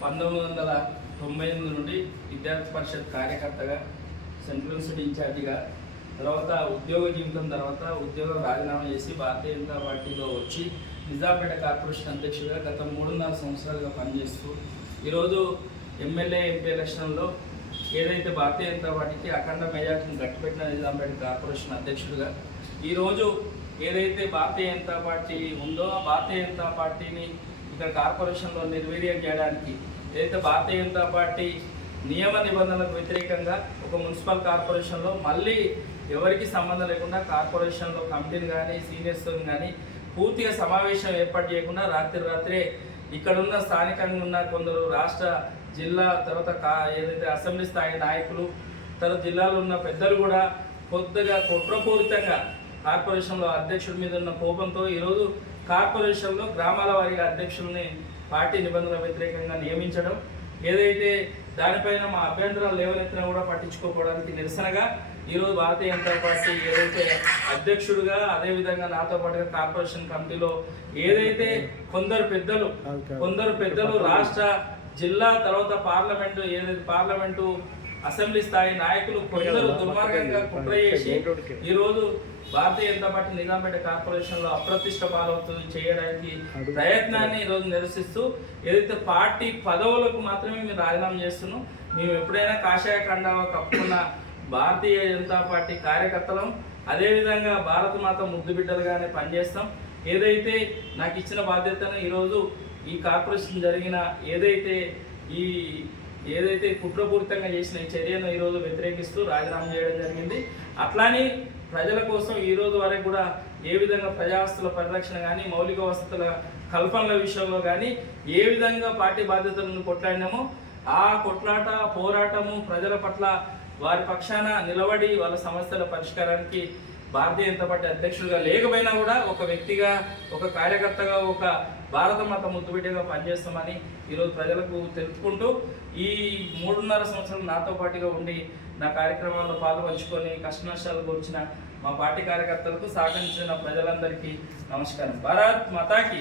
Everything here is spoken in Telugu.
పంతొమ్మిది వందల తొంభై ఎనిమిది నుండి విద్యార్థి పరిషత్ కార్యకర్తగా సెంట్రల్ యూనివర్సిటీ ఇన్ఛార్జిగా తర్వాత ఉద్యోగ జీవితం తర్వాత ఉద్యోగం రాజీనామా చేసి భారతీయ జనతా పార్టీలో వచ్చి నిజాపేట కార్పొరేషన్ అధ్యక్షుడిగా గత మూడున్నర సంవత్సరాలుగా పనిచేస్తూ ఈరోజు ఎమ్మెల్యే ఎంపీ ఎలక్షన్లో ఏదైతే భారతీయ జనతా పార్టీకి అఖండ మెజార్టీని గట్టిపెట్టిన నిజాంపేట కార్పొరేషన్ అధ్యక్షుడిగా ఈరోజు ఏదైతే భారతీయ జనతా పార్టీ ఉందో ఆ భారతీయ జనతా పార్టీని ఇక్కడ కార్పొరేషన్లో నిర్వీర్యం చేయడానికి ఏదైతే భారతీయ జనతా పార్టీ నియమ నిబంధనలకు వ్యతిరేకంగా ఒక మున్సిపల్ కార్పొరేషన్లో మళ్ళీ ఎవరికి సంబంధం లేకుండా కార్పొరేషన్లో కమిటీని కానీ సీనియర్స్ కానీ పూర్తిగా సమావేశం ఏర్పాటు చేయకుండా రాత్రి రాత్రే ఇక్కడున్న స్థానికంగా ఉన్న కొందరు రాష్ట్ర జిల్లా తర్వాత కా ఏదైతే అసెంబ్లీ స్థాయి నాయకులు తర్వాత జిల్లాలో ఉన్న పెద్దలు కూడా కొద్దిగా కుట్రపూరితంగా కార్పొరేషన్లో అధ్యక్షుడి మీద ఉన్న కోపంతో ఈరోజు కార్పొరేషన్లో గ్రామాల వారీగా అధ్యక్షుల్ని పార్టీ నిబంధనల వ్యతిరేకంగా నియమించడం ఏదైతే దానిపైన మా అభ్యంతరాలు లేవనెత్తినా కూడా పట్టించుకోకపోవడానికి నిరసనగా ఈరోజు భారతీయ జనతా పార్టీ ఏదైతే అధ్యక్షుడిగా అదేవిధంగా నాతో పాటుగా కార్పొరేషన్ కమిటీలో ఏదైతే కొందరు పెద్దలు కొందరు పెద్దలు రాష్ట్ర జిల్లా తర్వాత పార్లమెంటు ఏదైతే పార్లమెంటు అసెంబ్లీ స్థాయి నాయకులు కొందరు దుర్మార్గంగా కుట్ర చేసి ఈ రోజు భారతీయ జనతా పార్టీ నిజాంపేట కార్పొరేషన్లో అప్రతిష్ట పాలవుతుంది చేయడానికి ప్రయత్నాన్ని ఈ రోజు నిరసిస్తూ ఏదైతే పార్టీ పదవులకు మాత్రమే మేము రాజీనామా చేస్తున్నాం మేము ఎప్పుడైనా కాషాయ కండావ కప్పుకున్న భారతీయ జనతా పార్టీ కార్యకర్తలం. అదేవిధంగా భారత మాత ముద్దు బిడ్డలుగానే పనిచేస్తాం. ఏదైతే నాకు ఇచ్చిన బాధ్యతను ఈరోజు ఈ కార్పొరేషన్ జరిగిన ఏదైతే ఈ ఏదైతే కుట్రపూరితంగా చేసిన ఈ చర్యను ఈరోజు వ్యతిరేకిస్తూ రాజీనామా చేయడం జరిగింది. అట్లానే ప్రజల కోసం ఈ రోజు వరకు కూడా ఏ విధంగా ప్రజాస్తుల పరిరక్షణ కానీ మౌలిక వసతుల కల్పనల విషయంలో కానీ ఏ విధంగా పార్టీ బాధ్యతలను కొట్లాడినామో ఆ కొట్లాట పోరాటము ప్రజల పట్ల వారి పక్షాన నిలబడి వాళ్ళ సమస్యల పరిష్కారానికి భారతీయ జనతా పార్టీ అధ్యక్షుడిగా లేకపోయినా కూడా ఒక వ్యక్తిగా ఒక కార్యకర్తగా ఒక భారత మాత ముద్దుబిడ్డగా పనిచేస్తామని ఈరోజు ప్రజలకు తెలుపుకుంటూ ఈ మూడున్నర సంవత్సరాలు నాతో పాటుగా ఉండి నా కార్యక్రమాల్లో పాల్పంచుకొని కష్ట నష్టాలు గురించిన మా పార్టీ కార్యకర్తలకు సహకరించిన ప్రజలందరికీ నమస్కారం. భారత్ మాతాకి